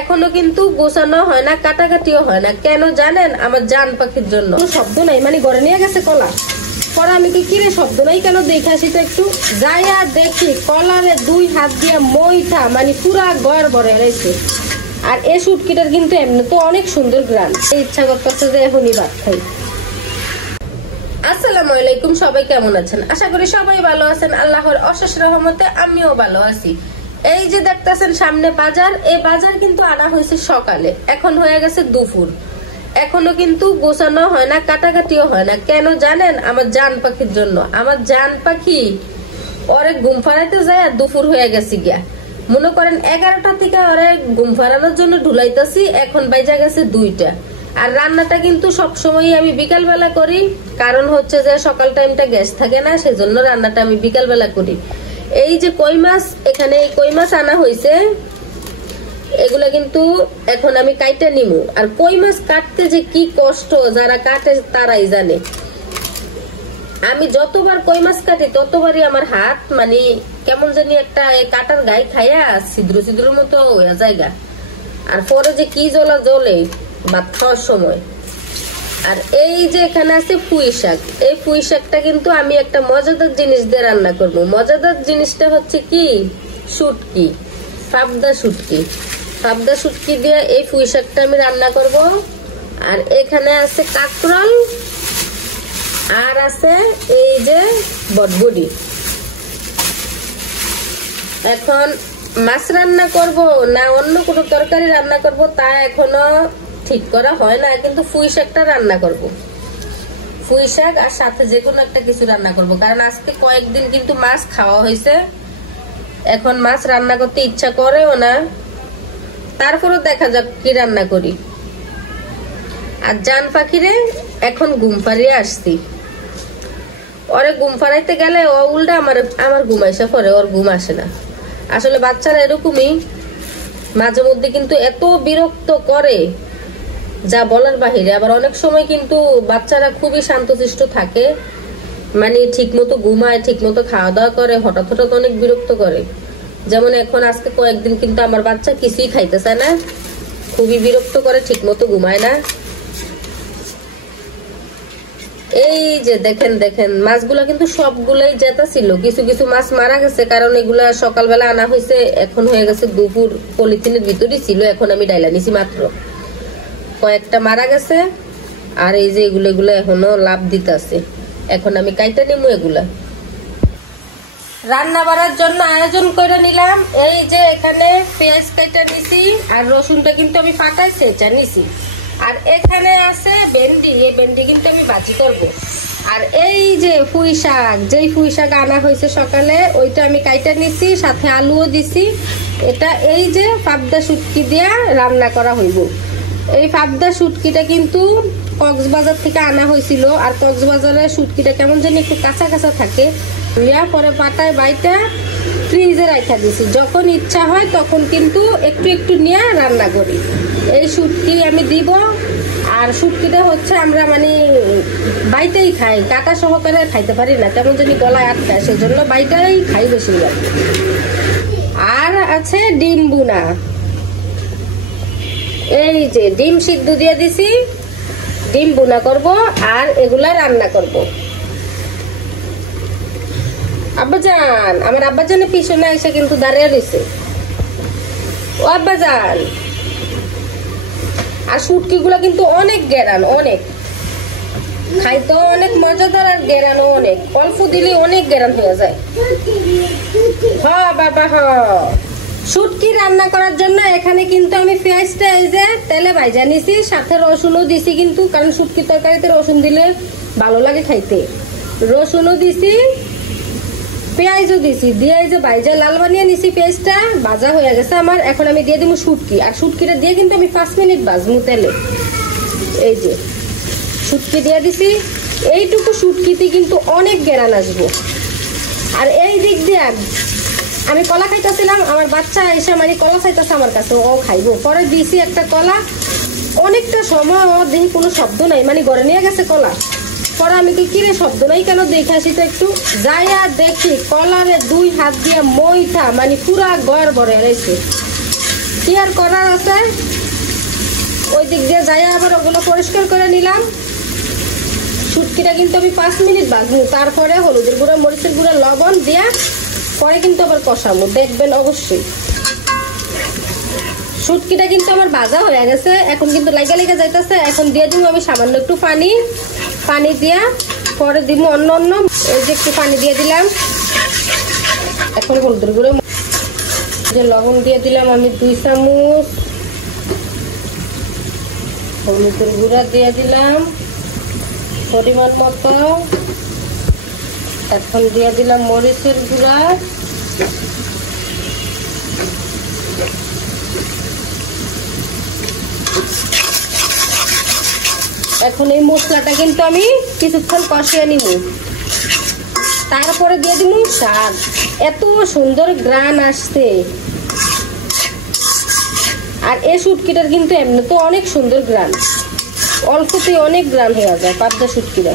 এখনো কিন্তু গোছানো হয় না, কাটাকাটিও হয় না। কেন জানেন? আমার জান পাখির জন্য। শব্দ নাই, মানে ঘরে নিয়ে গেছে কলা। পরে আমি কি কিরে শব্দ নাই কেন দেখে আসি তো একটু। যাই আর দেখি কলারে 2 হাত দিয়ে মইটা মানে পুরা ঘর ভরে রয়েছে। আর এই শুটকিটার কিন্তু এমনি তো অনেক সুন্দর গ্রান। ইচ্ছা করতেছে যে এখনই ভাত খাই। আসসালামু আলাইকুম, সবাই কেমন আছেন? আশা করি সবাই ভালো আছেন। আল্লাহর অশেষ রহমতে আমিও ভালো আছি। এই যে দেখতেছেন সামনে বাজার, এই বাজার কিন্তু আনা হয়েছে সকালে, এখন হয়ে গেছে দুপুর। এখনো কিন্তু গোছানো হয় না, কাটাকাটিও হয় না। কেন জানেন? আমার জান পাখির জন্য। আমার জান পাখি ওরে ঘুম ফাড়াইতে যায় আর দুপুর হয়ে গেছে গিয়া। মনে করেন 11টা থেকে ওরে ঘুম ফাড়ানোর জন্য ঢুলাইতেছি, এখন বাইজা গেছে 2টা। আর রান্নাটা কিন্তু সবসময় আমি বিকাল বেলা করি, কারণ হচ্ছে যে সকাল টাইমটা গ্যাস থাকে না, সেজন্য রান্নাটা আমি বিকাল বেলা করি। এই যে কই মাছ, এখানে কই মাছ আনা হয়েছে, এগুলা কিন্তু এখন আমি কাইটা নিমু। আর কই মাছ কাটতে যে কি কষ্ট, যারা কাটে তারাই জানে। আমি যতবার কই মাছ কাটি ততবারই আমার হাত মানে কেমন জানি একটা কাটার গায়ে খাইয়া ছিদ্র ছিদ্র মতো হয়ে জায়গা। আর পরে যে কি জ্বলা জ্বলে ভাত খাওয়ার সময়। আর এই যে এখানে আছে পুঁই শাক, এই পুঁই শাকটা কিন্তু আমি একটা মজাদার জিনিস দিয়ে রান্না করব। মজাদার জিনিসটা হচ্ছে কি, শুটকি, পাবদা শুটকি। পাবদা শুটকি দিয়ে এই পুঁই শাকটা আমি রান্না করব। আর এখানে আছে কাঁকরোল, আর আছে এই যে বটবডি। এখন মাছ রান্না করব না অন্য কোনো তরকারি রান্না করব তা এখনো ঠিক করা হয় না, কিন্তু পুঁই শাকটা রান্না করব। পুঁই শাক আর সাথে যে কোনো একটা কিছু রান্না করব, কারণ আজকে কয়েকদিন কিন্তু মাছ খাওয়া হয়েছে। এখন মাছ রান্না করতে ইচ্ছা করেও না, তারপরও দেখা যাক কি রান্না করি। আর জান পাখিরে এখন ঘুম পাড়িয়ে আসছি। ওরে ঘুম পাড়াইতে গেলে ও উল্টা আমার ঘুম আসে পরে, ওর ঘুম আসে না। আসলে বাচ্চারা এরকমই, মাঝে মধ্যে কিন্তু এত বিরক্ত করে যা বলার বাহিরে। আবার অনেক সময় কিন্তু বাচ্চারা খুবই শান্তশিষ্ট থাকে, মানে ঠিক মতো ঘুমায়, ঠিক মতো খাওয়া দাওয়া করে, হঠাৎ হঠাৎ অনেক বিরক্ত করে। যেমন এখন আজকে কয়েকদিন কিন্তু আমার বাচ্চা কিছুই খাইতে চায় না, খুবই বিরক্ত করে, ঠিক মতো ঘুমায় না। এই যে দেখেন দেখেন মাছগুলা কিন্তু সবগুলাই জেতা ছিল, কিছু কিছু মাছ মারা গেছে, কারণ এগুলা সকালবেলা আনা হয়েছে, এখন হয়ে গেছে দুপুর। পলিথিনের ভিতরই ছিল, এখন আমি ডাইলা নিছি মাত্র। কয়েকটা মারা গেছে, আর এই যে এগুলো এখনো লাভ দিতেছে। এখন আমি কাইটা নিমু এগুলা। রান্না বাড়ার জন্য আয়োজন করে নিলাম। এই যে এখানে পেঁয়াজ কাইটা নিছি, আর রসুনটা কিন্তু আমি ফাটাই সেটা নিছি। আর এখানে আছে ভেন্ডি, এই ভেন্ডি কিন্তু আমি ভাজি করব। আর এই যে পুঁই শাক, যেই পুঁই শাক আনা হয়েছে সকালে, ওইটা আমি কাইটা নিছি, সাথে আলুও দিছি। এটা এই যে পাবদা শুটকি দিয়ে রান্না করা হইব। এই পাবদা শুটকিটা কিন্তু কক্সবাজার থেকে আনা হয়েছিল। আর কক্সবাজারের শুটকিটা কেমন জানি একটু কাঁচা কাঁচা থাকে। পরে পাটায় বাইটা ফ্রিজে রাখা দিছি, যখন ইচ্ছা হয় তখন কিন্তু একটু একটু নিয়ে রান্না করি। এই শুটকি আমি দিব। আর শুটকিটা হচ্ছে আমরা মানে বাইটাই খাই, কাটা সহকারে খাইতে পারি না, তেমন যদি গলায় আটকায়, সেই জন্য বাইটাই খাই বেশি। আর আছে ডিম বুনা, এই যে ডিম সিদ্ধ দিয়ে দিছি, ডিম বুনা করব আর এগুলা রান্না করব। আব্বাজান, আমার আব্বাজানের পিছনে এসে কিন্তু দাঁড়িয়ে রয়েছে। ও আব্বাজান, আর শুটকি গুলা কিন্তু অনেক গেরান, অনেক খাইতে অনেক মজাদার, আর গেরানও অনেক, অল্প দিলে অনেক গেরান হয়ে যায়। হ্যাঁ বাবা, হ্যাঁ। শুটকি রান্না করার জন্য এখানে কিন্তু আমি পেঁয়াজটা এই যে তেলে ভাজা নিছি, সাথে রসুনও দিছি কিন্তু, কারণ শুটকি তরকারিতে রসুন দিলে ভালো লাগে খাইতে। রসুনও দিছি, পেঁয়াজও দিছি, দিয়ে এই যে ভাজা লাল বানিয়ে নিছি। পেঁয়াজটা ভাজা হয়ে গেছে আমার, এখন আমি দিয়ে দিব শুটকি। আর শুটকিটা দিয়ে কিন্তু আমি 5 মিনিট ভাজবো তেলে। এই যে শুটকি দিয়ে দিছি, এইটুকু শুটকিতে কিন্তু অনেক গেরান আসবো। আর এই দিক দিয়ে আমি কলা খাইতেছিলাম, আমার বাচ্চা এসে মানে কলা খাইতেছে আমার কাছে, ও খাইবো। পরে দিয়েছি একটা কলা, অনেকটা সময় ও দেখি কোনো শব্দ নাই, মানে ঘরে নিয়ে গেছে কলা। পরে আমি কি কিরে শব্দ নাই কেন দেখে আসি তো একটু। যাই আর দেখি কলারে 2 হাত দিয়ে মইটা মানে পুরা ঘর ভরে রয়েছে। কি আর করার আছে, ওই দিক দিয়ে যাই আবার ওগুলো পরিষ্কার করে নিলাম। শুটকিটা কিন্তু আমি 5 মিনিট ভাজবো, তারপরে হলুদের গুঁড়া, মরিচের গুঁড়া, লবণ দিয়া পরে কিন্তু আবার কষাবো, দেখবেন অবশ্যই। শুটকিটা কিন্তু আমার ভাজা হয়ে গেছে, এখন কিন্তু লাগা লেগে যাইতেছে। এখন দিয়ে দিব আমি সামান্য একটু পানি দিয়া পরে দিব অন্য এই যে একটু পানি দিয়ে দিলাম। এখন হলুদের গুঁড়ো, যে লবণ দিয়ে দিলাম আমি 2 চামচ, হলুদের গুঁড়া দিয়ে দিলাম পরিমাণ মতো। এখন দিয়ে দিলাম মরিচের গুঁড়া, এখন এই মশলাটা কিন্তু আমি কিছুক্ষণ কষিয়ে নিব, তারপরে দিয়ে দিব শাক। এত সুন্দর গ্রান আসছে, আর এই শুটকিটার কিন্তু এমনি তো অনেক সুন্দর গ্রান, অল্পতে অনেক গ্রান হয়ে যায় পাবদা শুটকিটা।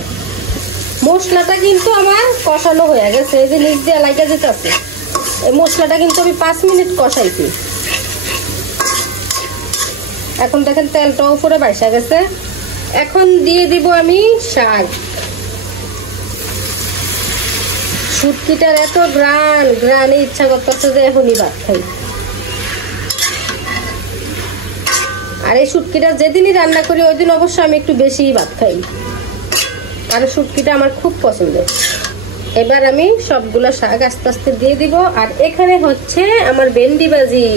মশলাটা কিন্তু আমার কষানো হয়ে গেছে, এই যে নিচ দিয়ে লাগা যেতেছে। এই মশলাটা কিন্তু আমি 5 মিনিট কষাইছি। এখন দেখেন তেলটা উপরে বাইসা গেছে। এখন দিয়ে দিব আমি শাক। শুটকিটার এত গ্রানে ইচ্ছা করতেছে যে এখনই ভাত খাই। আর এই শুটকিটা যেদিনই রান্না করি ওই দিন অবশ্য আমি একটু বেশিই ভাত খাই, কারণ শুটকিটা আমার খুব পছন্দ। এবার আমি সবগুলো শাক আস্তে আস্তে দিয়ে দিব। আর এখানে হচ্ছে আমার ভেন্ডি ভাজি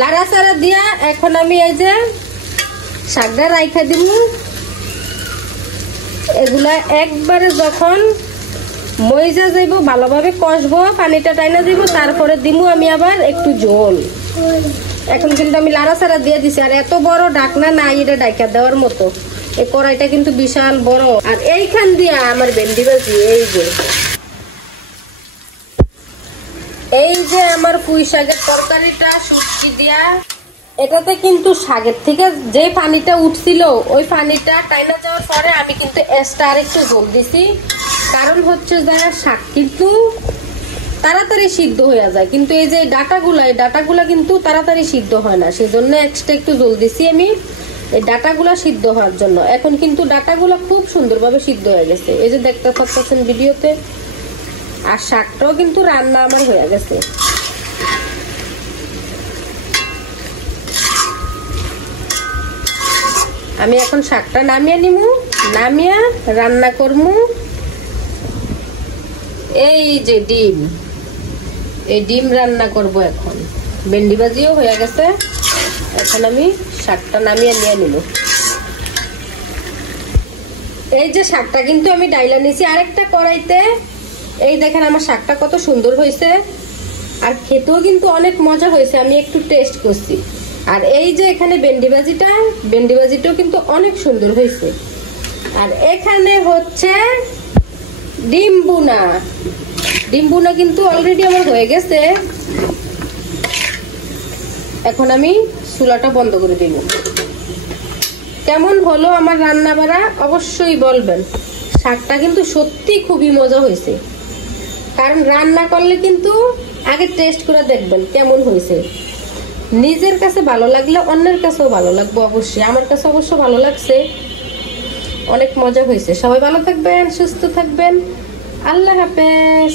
লাড়াচাড়া দিয়া এখন আমি এই যে শাকটা রাইখা দিব। এগুলা একবারে যখন মইজা যাইব, ভালোভাবে কষবো, পানিটা টাইনা দিব, তারপরে দিমু আমি আবার একটু ঝোল। এখন কিন্তু আমি লাড়াচাড়া দিয়ে দিছি। আর এত বড় ডাকনা নাই এটা ডাইকা দেওয়ার মতো, এই কড়াইটা কিন্তু বিশাল বড়। আর এইখান দিয়া আমার ভেন্ডি ভাজি, এই যে আমার পুঁই শাকের তরকারিটা শুটকি দিয়া, এটাতে কিন্তু শাকের থেকে যে পানিটা উঠছিল ওই পানিটা টাইনা যাওয়ার পরে আমি কিন্তু এক্সট্রা আরেকটু ঝোল দিছি। কারণ হচ্ছে যে শাক কিন্তু তাড়াতাড়ি সিদ্ধ হয়ে যায়, কিন্তু এই যে ডাটাগুলা কিন্তু তাড়াতাড়ি সিদ্ধ হয় না, সেই জন্য এক্সট্রা একটু ঝোল দিছি আমি এই ডাটাগুলা সিদ্ধ হওয়ার জন্য। এখন কিন্তু ডাটাগুলা খুব সুন্দরভাবে সিদ্ধ হয়ে গেছে, এই যে দেখতে পাচ্ছেন ভিডিওতে। আর শাকটাও কিন্তু রান্না আমার হয়ে গেছে। আমি এখন শাকটা নামিয়ে নিব, নামিয়ে রান্না করব এই যে এই ডিম রান্না করব। এখন ভেন্ডি ভাজিও হয়ে গেছে, এখন আমি শাকটা নামিয়ে নিয়ে নিব। এই যে শাকটা কিন্তু আমি ডাইলা নিছি আরেকটা কড়াইতে। এই দেখেন আমার শাকটা কত সুন্দর হয়েছে, আর খেতেও কিন্তু অনেক মজা হয়েছে, আমি একটু টেস্ট করছি। আর এই যে এখানে ভেন্ডি ভাজিটাও কিন্তু অনেক সুন্দর হয়েছে। আর এখানে হচ্ছে ডিম বুনা কিন্তু অলরেডি আমার হয়ে গেছে। এখন আমি চুলাটা বন্ধ করে দিব। কেমন হলো আমার রান্না বাড়া অবশ্যই বলবেন। শাকটা কিন্তু সত্যি খুবই মজা হয়েছে, কারণ রান্না করলে কিন্তু আগে টেস্ট করে দেখবেন কেমন হয়েছে। নিজের কাছে ভালো লাগলে অন্যের কাছেও ভালো লাগবে অবশ্যই। আমার কাছে অবশ্য ভালো লাগছে, অনেক মজা হয়েছে। সবাই ভালো থাকবেন, সুস্থ থাকবেন, আল্লাহ হাফেজ।